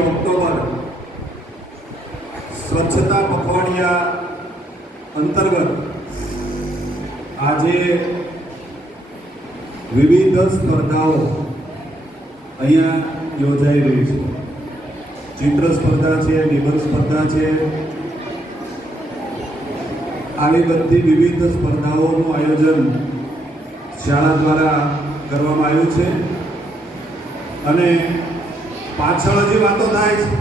October સ્વચ્છતા પખવાડિયા અંતર્ગત આજે વિવિધ સ્પર્ધાઓ અહીંયા યોજાઈ રહી છે. ચિત્ર સ્પર્ધા છે નિબંધ સ્પર્ધા છે. આવી બધી વિવિધ સ્પર્ધાઓનું આયોજન શાળા દ્વારા કરવામાં આવ્યું છે. અને પાછળ જે વાતો થાય છે.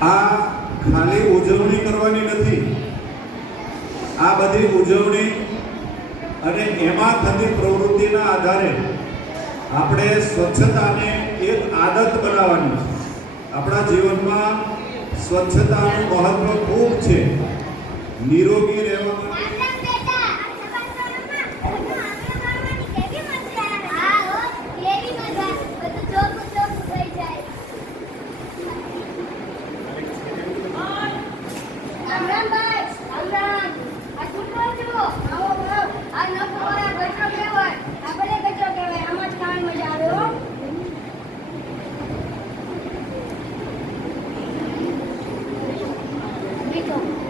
આ ખાલી ઉજવણી કરવાની નથી. આ બધી ઉજવણી અને એમાં થતી પ્રવૃત્તિના આધારે આપણે સ્વચ્છતાને એક આદત બનાવવાની છે. આપણા જીવનમાં સ્વચ્છતાનું મહત્વ ખૂબ છે. નિરોગી રહેવા માટે Mấy.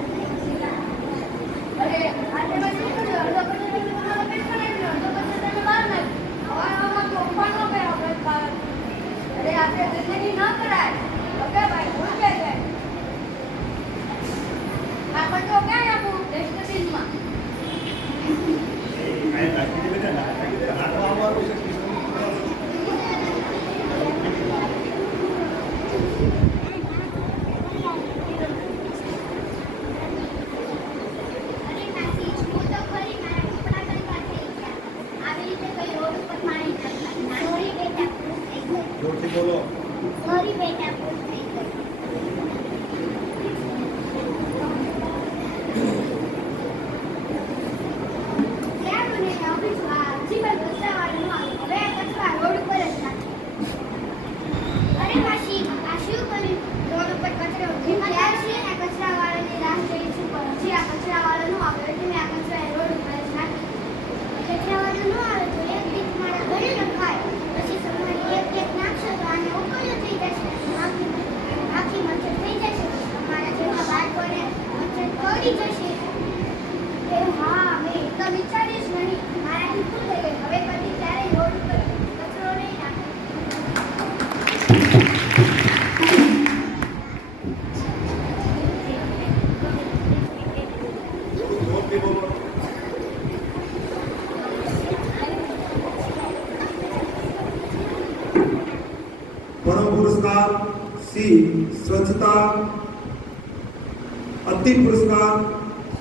સ્વચ્છતા અતિ પુરસ્કાર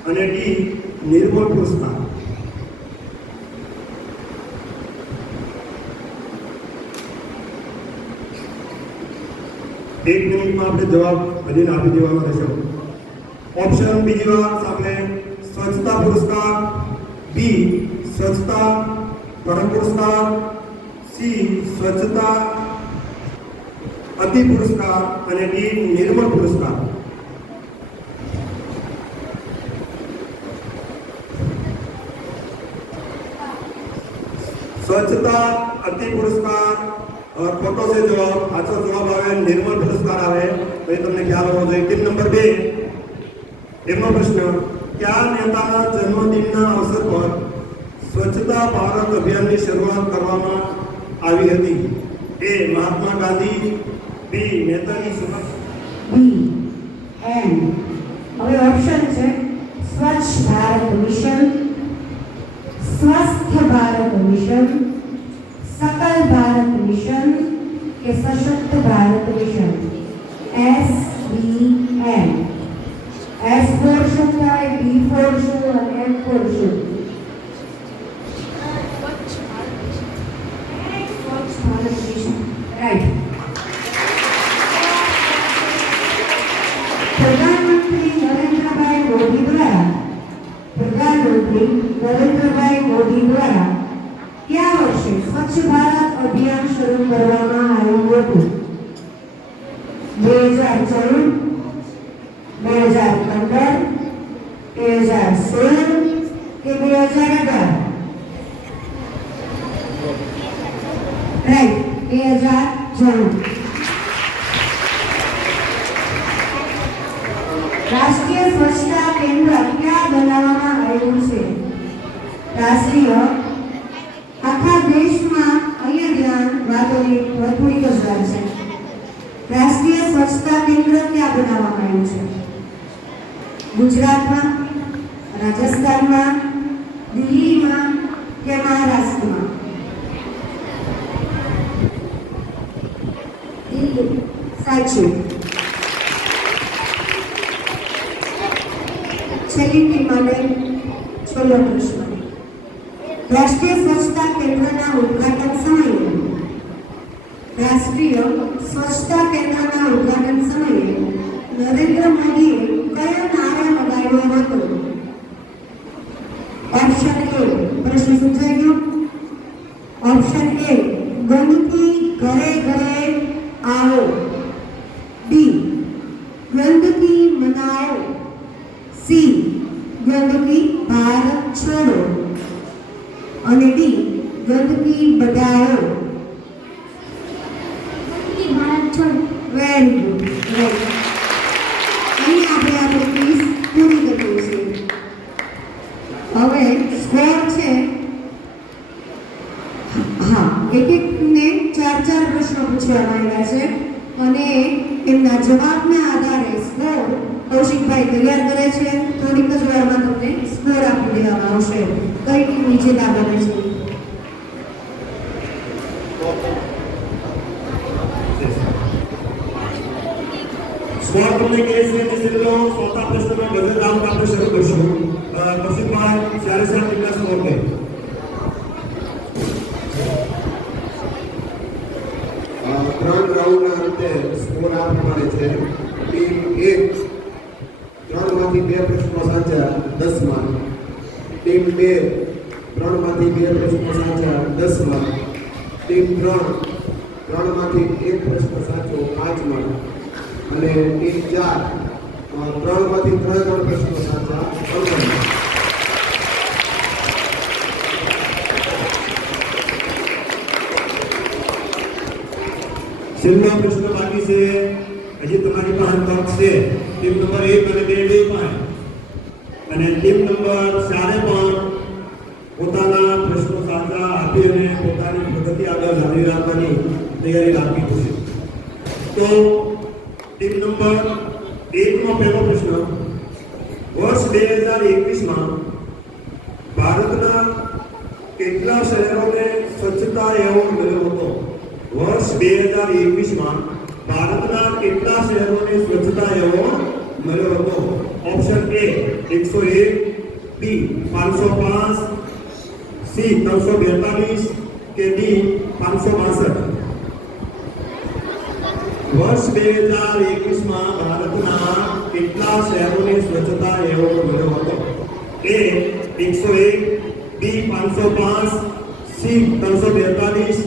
અને ડી નિર્મળ પુરસ્કાર એક મિનિટમાં આપણે જવાબ બધાને આપી દેવાનો રહેશે ઓપ્શન બીજી વાત આપણે સ્વચ્છતા પુરસ્કાર બી સ્વચ્છતા પરમ પુરસ્કાર સી સ્વચ્છતા અતિ પુરસ્કાર અને ડી નિર્મળ પુરસ્કાર. સ્વચ્છતા અતિ પુરસ્કાર ખોટો છે જવાબ. સાચો જવાબ આવે, નિર્મળ પુરસ્કાર આવે. તો એ તમને ખ્યાલ હોવો જોઈએ. ટીમ નંબર બે. એમનો પ્રશ્ન, કયા નેતાના જન્મદિનના અવસર પર સ્વચ્છતા ભારત અભિયાનની શરૂઆત કરવામાં આવી હતી? એ મહાત્મા ગાંધી બી નેતાજી સુભાષ બી એમ હવે ઓપ્શન છે સ્વચ્છ Bharat mission Swasth Bharat mission Sakal Bharat mission કે સશક્ત Bharat mission S B M S for શું થાય બી ફોર શું અને એમ ફોર શું નરેન્દ્રભાઈ મોદી દ્વારા કયા વર્ષે સ્વચ્છ ભારત અભિયાન શરૂ કરવામાં આવ્યું હતું? બે હજાર ચૌદ, બે હજાર પંદર, બે હજાર સોળ કે બે હજાર અઢાર? રાઈટ, બે હજાર જરૂર રાષ્ટ્રીય સ્વચ્છતા કેન્દ્ર ક્યાં બનાવવામાં આવ્યું છે રાષ્ટ્રીય આખા દેશમાં અહીંયા વાતોની ભરપૂરી જ છે. રાષ્ટ્રીય સ્વચ્છતા કેન્દ્ર ક્યાં બનાવવામાં આવ્યું છે? ગુજરાતમાં, રાજસ્થાનમાં, દિલ્હીમાં કે મહારાષ્ટ્રમાં? સાચું. છેલ્લી ટીમ માટે છેલ્લો પ્રશ્ન. રાષ્ટ્રીય સ્વચ્છતા કેન્દ્રના ઉદ્ઘાટન સમયે રાષ્ટ્રીય સ્વચ્છતા કેન્દ્રના ઉદ્ઘાટન સમયે નરેન્દ્ર મોદીએ કયો નારો લગાવ્યો હતો ઓપ્શન એ પ્રશ્ન સમજાઈ ગયો ઓપ્શન એ ગંદકી ઘરે ઘરે આવો ડી ગંદકી મનાઓ સી ગંદકી ભારત છોડો અને ડી ગંદકી બધાઓ ગંદકી ભારત છોડ વેરી ગુડ વેરી અહીં આપણે આપણે ક્વિઝ પૂરી કરીએ છીએ હવે સ્કોર છે હા એક એક ને ચાર ચાર પ્રશ્નો પૂછવામાં આવ્યા છે અને એમના જવાબના આધારે સ્કોર કૌશિકભાઈ તૈયાર કરે છે. થોડીક જ વારમાં તમને સ્કોર આપી દેવામાં આવશે. કઈ ટીમ નીચે લાવવાની છે? સ્કોર તમને કહે છે કે શરૂ કરશું. કૌશિકભાઈ ચાલીસ ચાર ટીમના સ્કોર કહે અ, ત્રણ રાઉન્ડના અંતે પ્રમાણે છે ટીમ એક, ત્રણમાંથી બે પ્રશ્નો સાચા દસ માર્ક ટીમ બે, ત્રણમાંથી બે પ્રશ્નો સાચા દસ માર્ક ટીમ ત્રણ, ત્રણમાંથી એક પ્રશ્ન સાચો પાંચ માર્ક અને ટીમ ચાર, ત્રણમાંથી ત્રણ ત્રણ પ્રશ્નો સાચા પંદર છેલ્લો પ્રશ્ન બાકી છે. હજી તમારી પાસે તક છે. ટીમ નંબર એક અને બે બે પાંચ અને ટીમ નંબર ચારે પણ પોતાના પ્રશ્નો સાચા આપી અને પોતાની પ્રગતિ આગળ જાળવી રાખવાની તૈયારી રાખવી પડશે તો ટીમ નંબર એકનો પહેલો પ્રશ્ન. વર્ષ બે હજાર એકવીસમાં ભારતના કેટલા શહેરોને સ્વચ્છતા એવોર્ડ મળ્યો હતો? વર્ષ બે હજાર એકવીસમાં ભારતના કેટલા શહેરોને સ્વચ્છતા એવોર્ડ મળ્યો હતો ઓપ્શન એ એકસો એક બી પાંચસો પાંચ સી ત્રણસો બેતાલીસ કે ડી પાંચસો બાસઠ વર્ષ બે હજાર એકવીસમાં ભારતના કેટલા શહેરોને સ્વચ્છતા એવોર્ડ મળ્યો હતો એ એકસો એક બી પાંચસો પાંચ સી ત્રણસો બેતાલીસ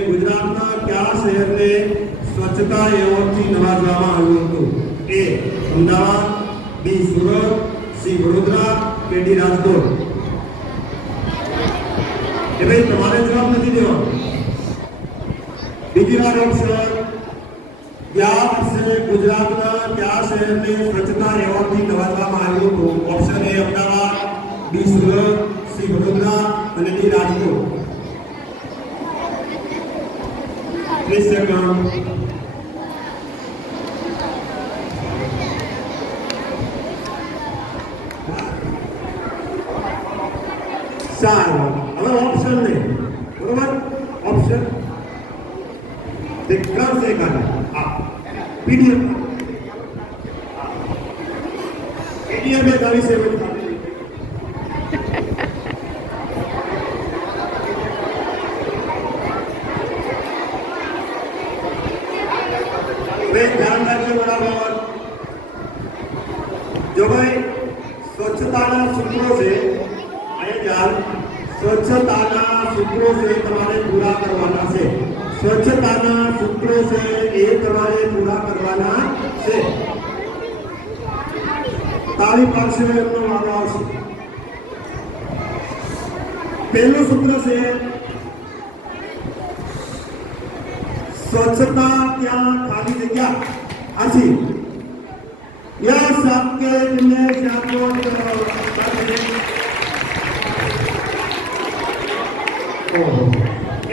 સ્વચ્છતા એવોર્ડથી નવાજવામાં આવ્યું હતું A Ahmedabad B Surat C Vadodara કે ડી રાજકોટ એ ભાઈ તમારે જવાબ નથી દેવાનો બીજી વાર ઓપ્શન કયા વર્ષે ગુજરાતના કયા શહેરને સ્વચ્છતા એવોર્ડથી નવાજવામાં આવ્યું હતું option A Ahmedabad B Surat C Vadodara અને ડી રાજકોટ ત્રીસ સેકન્ડ sana माना से। ताली पार्श्व में अपना माना आवश्य पहला सूत्र से स्वच्छता या खाली जगह अच्छी या सब लिए शांतों के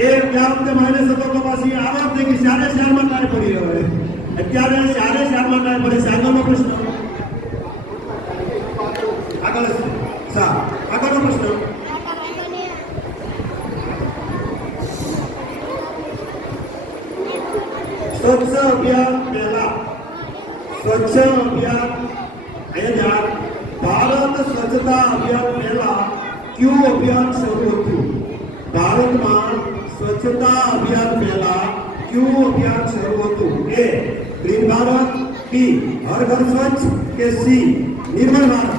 एक ग्यारह के महीने से तो कपासी आवाज़ देखी सारे शहर में पड़ी है અત્યારે ચારે શારમાં કાંઈ પડે સાગરનો પ્રશ્ન. આગળ સા. કે સી નિર્મળ ભારત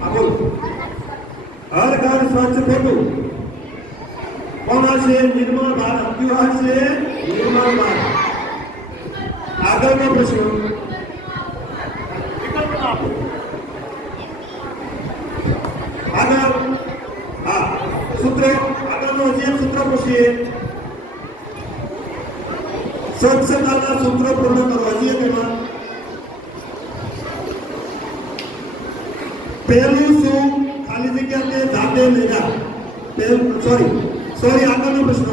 આ બોલો હર ઘર સ્વચ્છ ખોટું કોણ હશે નિર્મળ ભારત કયું હશે નિર્મળ ભારત આગળનો પ્રશ્ન આગળ હા સૂત્ર આગળનો જે સૂત્ર પૂછીએ સ્વચ્છતાના સૂત્રો પૂર્ણ કરવા પહેલું શું ખાલી જગ્યા તે જાતે લેજા પહેલું સોરી સોરી આગળનો પ્રશ્ન